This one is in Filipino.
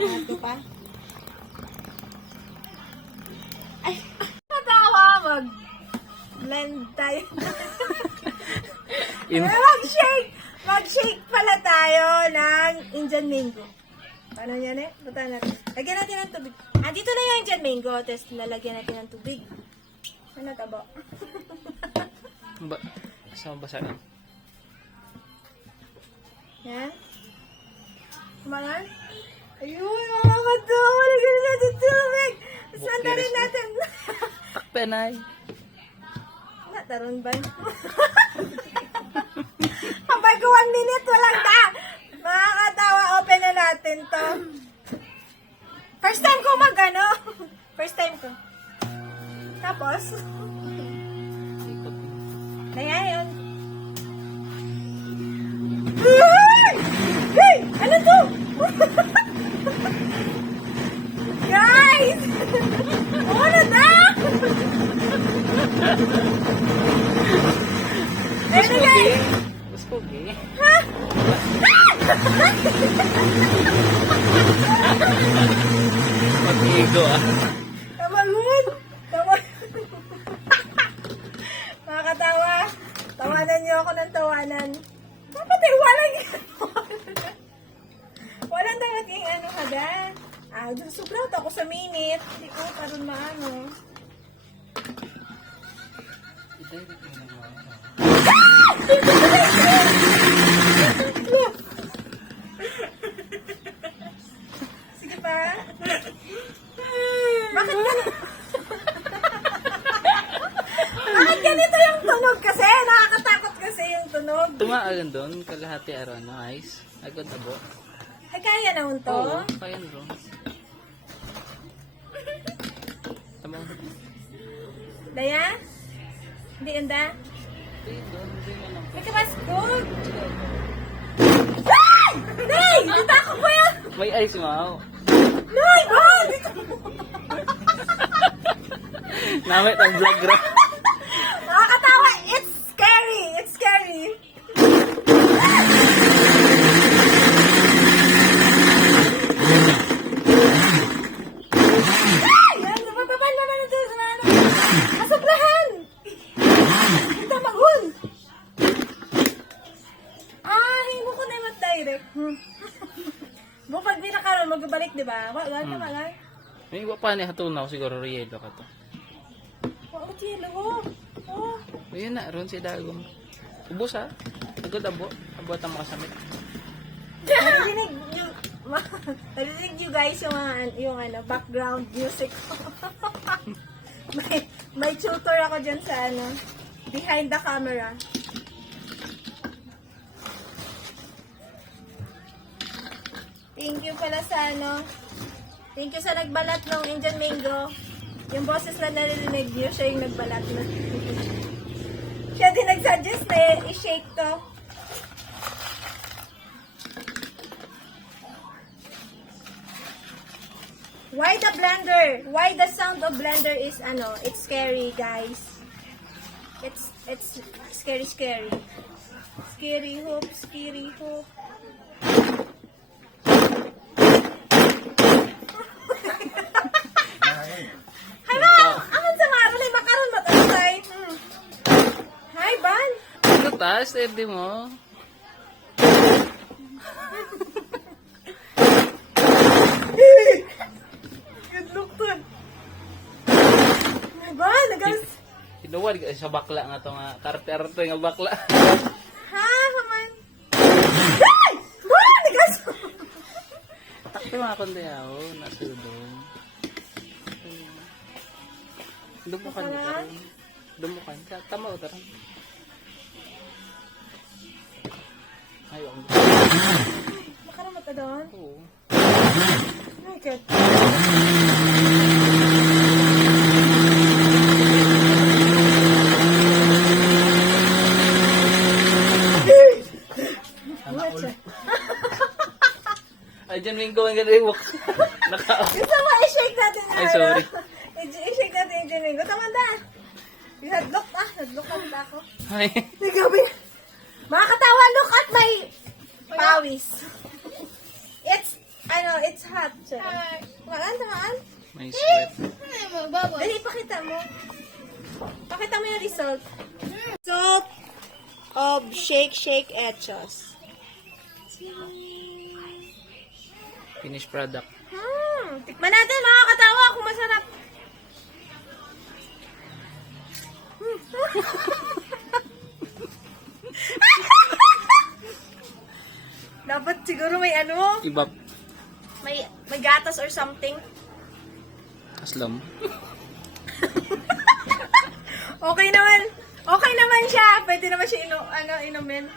Angat ko pa. Ay, natawa. Mag-blend tayo. Mag-shake. Mag-shake pala tayo ng Indian mango. Paano yan eh? Buta natin. Lagyan natin ng tubig. Dito na yung Indian mango. Tapos lalagyan natin ng tubig. Ano tabo? Saan basa lang? Yan. Kumalan? Ayun, mga katawa. Lagyan natin tubig. Sandalin natin. Takpenay. Nataron ba? Kapag ko 1 minute, walang da. Makakatawa, open na natin to. First time ko mag-ano. First time ko. Tapos, kaya yun. Hey! Ano to? Guys! Ano na? Ano guys? Mas pogi. Ha? Mag-igo ah. Tamagun! Nakakatawa. Tawanan niyo ako ng tawanan. Dapat eh, walang walang talagang ano kada. Sobrang ako sa minute. Hindi ko parang maano. Sige pa. Bakit ganito? Bakit ganito yung tunog kasi? Nakakatakot kasi yung tunog. Tumaalan doon, kalahati araw na ice. Agad abo. Ay, kaya na to? Oo, kaya na doon. Tama. Daya? Hindi ganda? Hindi na lang. May kabaskog! Ay! Nay! Natakot ko yan! May ice mo. Nay! Oh! Dito! Namit ang vlog ra. Nakakatawa! It's scary! It's scary! Ay! Napapapan naman ito sa ano. Kasobrahan! Ito magun! Hindi ko na yung direct. Pag di nakaroon, magbabalik, di ba? Wag ka malay. May iba pa ni hatunaw siguro yelo ka to. Oo, chilo. Oh. Ayun na, ron si Dagom. Ubus ha. Agad abo. Abo ta makasamit. Narinig nyo, narinig nyo guys yung ano, background music ko. may tutor ako dyan sa ano, behind the camera. Thank you pala sa ano, thank you sa nagbalat ng Indian mango. Yung boses na narinig nyo, siya yung nagbalat na. Siya din nagsuggest na i-shake to. Why the blender? Why the sound of blender is ano? It's scary, guys. It's scary. Scary hope, scary hope. Hello, aman sa marulay makaron matatay. Hi, Ban. Ano ta? Steady mo. Good look to. Ban, nagas. Inuwad sa bakla nga to nga. Karte-arte nga bakla. Ha, man. Ay! Ban, nagas. Takto mga kundi ako. Nasudong. Dumukan ni karon. Dumukan ka. Tama o taran. Ayaw. Makaron mata doon. Oo. Oh my God. Ay, dyan may gawin ka rin. Gusto mo i-shake natin yung Ay, sorry. I-shake natin yung Jamingo. Tama na. Hadlock na ako. Ay. Nagabi. Mga katawa, look at my pawis. It's Ano, it's hot. Tamaan. May sweat. Dali, pakita mo. Pakita mo yung result. Result of Shake Echos. Finished product. Tikman natin, makakatawa kung masarap. Dapat siguro may ano, Iba. may gatas or something. Aslam. Okay naman. Okay naman siya. Pwede naman siya inumin.